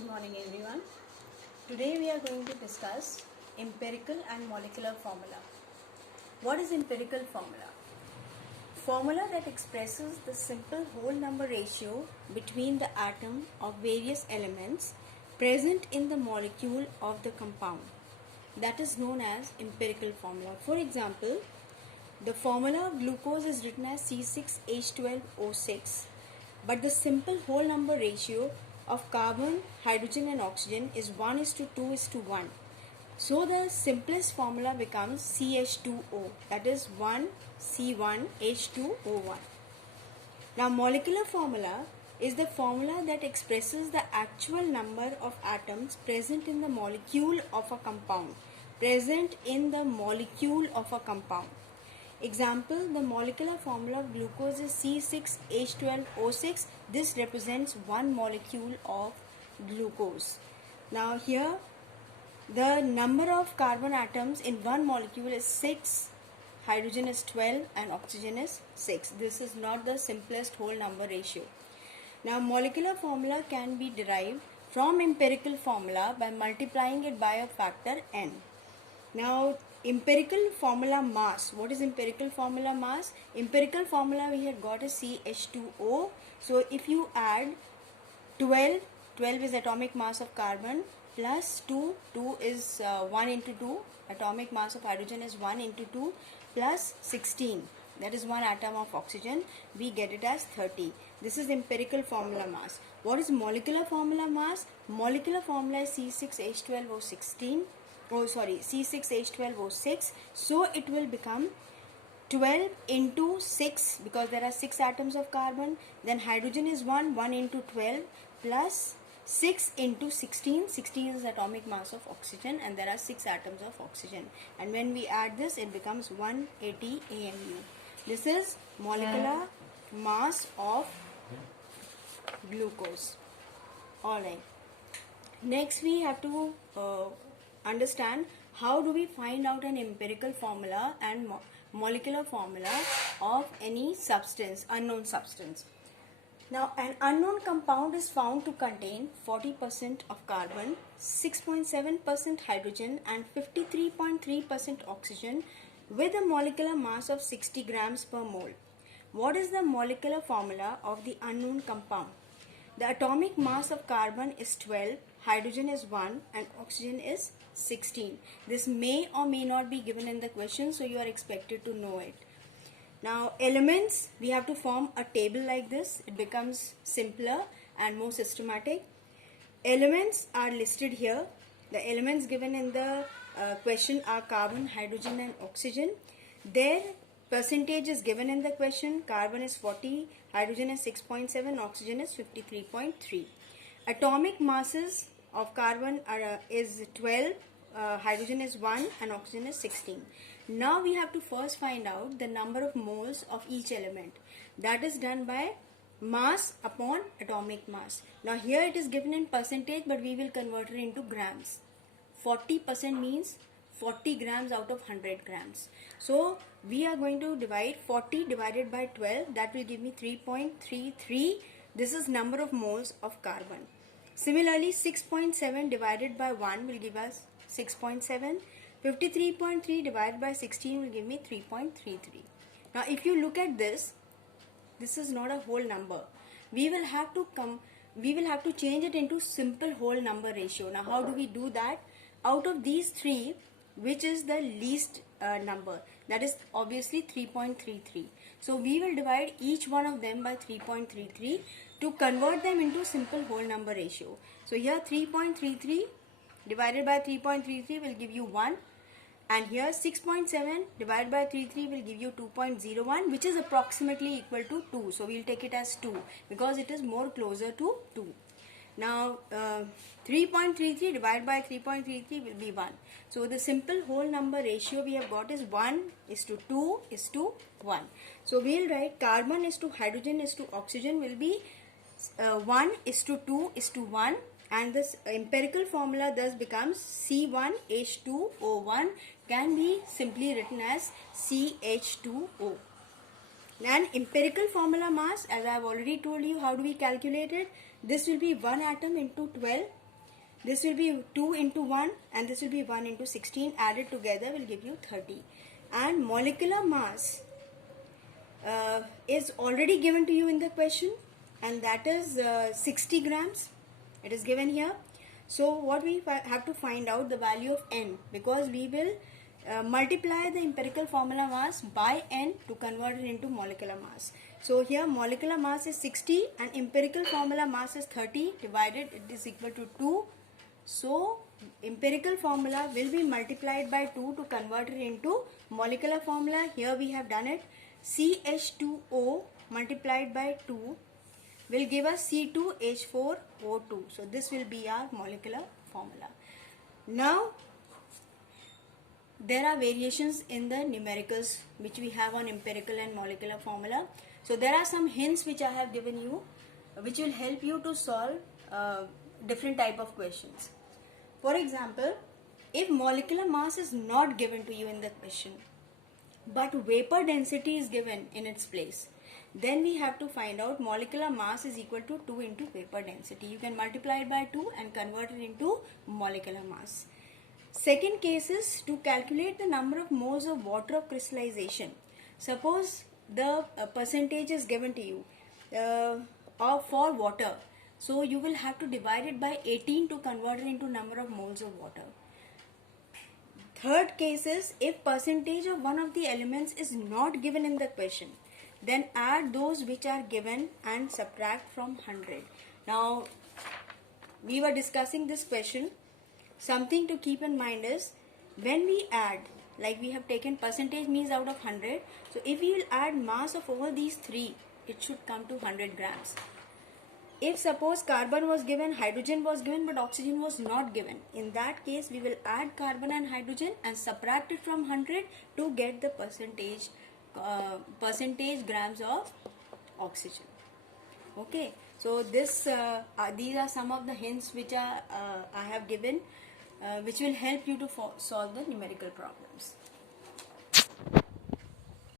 Good morning everyone. Today we are going to discuss empirical and molecular formula. What is empirical formula? Formula that expresses the simple whole number ratio between the atom of various elements present in the molecule of the compound. That is known as empirical formula. For example, the formula of glucose is written as C6H12O6, but the simple whole number ratio of carbon, hydrogen and oxygen is 1:2:1. So the simplest formula becomes CH2O, that is 1C1H2O1. Now molecular formula is the formula that expresses the actual number of atoms present in the molecule of a compound. Example, the molecular formula of glucose is C6H12O6. This represents one molecule of glucose. Now here the number of carbon atoms in one molecule is 6, hydrogen is 12 and oxygen is 6. This is not the simplest whole number ratio. Now molecular formula can be derived from empirical formula by multiplying it by a factor n. Now empirical formula mass. What is empirical formula mass? Empirical formula we had got is CH2O. So if you add 12 is atomic mass of carbon, plus 2 is 1 into 2, atomic mass of hydrogen is 1 into 2, plus 16, that is one atom of oxygen, we get it as 30. This is empirical formula mass. What is molecular formula mass? Molecular formula is C6H12O6. So it will become 12 into 6, because there are 6 atoms of carbon, then hydrogen is 1 into 12, plus 6 into 16 is atomic mass of oxygen, and there are 6 atoms of oxygen, and when we add this it becomes 180 AMU. This is molecular mass of glucose. Alright, next we have to understand how do we find out an empirical formula and molecular formula of any substance, unknown substance. Now an unknown compound is found to contain 40% of carbon, 6.7% hydrogen and 53.3% oxygen with a molecular mass of 60 grams per mole. What is the molecular formula of the unknown compound? The atomic mass of carbon is 12, hydrogen is 1 and oxygen is 16. This may or may not be given in the question, so you are expected to know it. Now elements, we have to form a table like this. It becomes simpler and more systematic. Elements are listed here. The elements given in the question are carbon, hydrogen and oxygen. Their percentage is given in the question. Carbon is 40, hydrogen is 6.7, oxygen is 53.3. Atomic masses of carbon is 12, hydrogen is 1 and oxygen is 16. Now we have to first find out the number of moles of each element. That is done by mass upon atomic mass. Now here it is given in percentage, but we will convert it into grams. 40% means 40 grams out of 100 grams. So we are going to divide 40 divided by 12. That will give me 3.33. This is number of moles of carbon. Similarly, 6.7 divided by 1 will give us 6.7. 53.3 divided by 16 will give me 3.33. Now if you look at this, this is not a whole number. We will have to change it into simple whole number ratio. Now how do we do that? Out of these three, which is the least number? That is obviously 3.33. So we will divide each one of them by 3.33 to convert them into simple whole number ratio. So here 3.33 divided by 3.33 will give you 1, and here 6.7 divided by 33 will give you 2.01, which is approximately equal to 2. So we will take it as 2 because it is more closer to 2. Now 3.33 divided by 3.33 will be 1. So the simple whole number ratio we have got is 1:2:1. So we will write carbon is to hydrogen is to oxygen will be 1:2:1, and this empirical formula thus becomes C1H2O1, can be simply written as CH2O. And empirical formula mass, as I have already told you, how do we calculate it? This will be 1 atom into 12, This will be 2 into 1 and this will be 1 into 16 added together will give you 30. And molecular mass is already given to you in the question, and that is 60 grams. It is given here. So what we have to find out the value of n, because we will multiply the empirical formula mass by n to convert it into molecular mass. So here molecular mass is 60 and empirical formula mass is 30, divided it is equal to 2. So empirical formula will be multiplied by 2 to convert it into molecular formula. Here we have done it. CH2O multiplied by 2 will give us C2H4O2. So this will be our molecular formula. Now there are variations in the numericals which we have on empirical and molecular formula. So there are some hints which I have given you which will help you to solve different type of questions. For example, if molecular mass is not given to you in the question, but vapor density is given in its place, then we have to find out molecular mass is equal to 2 into vapor density. You can multiply it by 2 and convert it into molecular mass. Second case is to calculate the number of moles of water of crystallization. Suppose the percentage is given to you for water. So you will have to divide it by 18 to convert it into number of moles of water. Third case is if percentage of one of the elements is not given in the question, then add those which are given and subtract from 100. Now we were discussing this question. Something to keep in mind is when we add, like we have taken percentage means out of 100. So if we will add mass of all these three, it should come to 100 grams. If suppose carbon was given, hydrogen was given, but oxygen was not given, in that case we will add carbon and hydrogen and subtract it from 100 to get the percentage grams of oxygen. Okay, so these are some of the hints which I have given, which will help you to solve the numerical problems.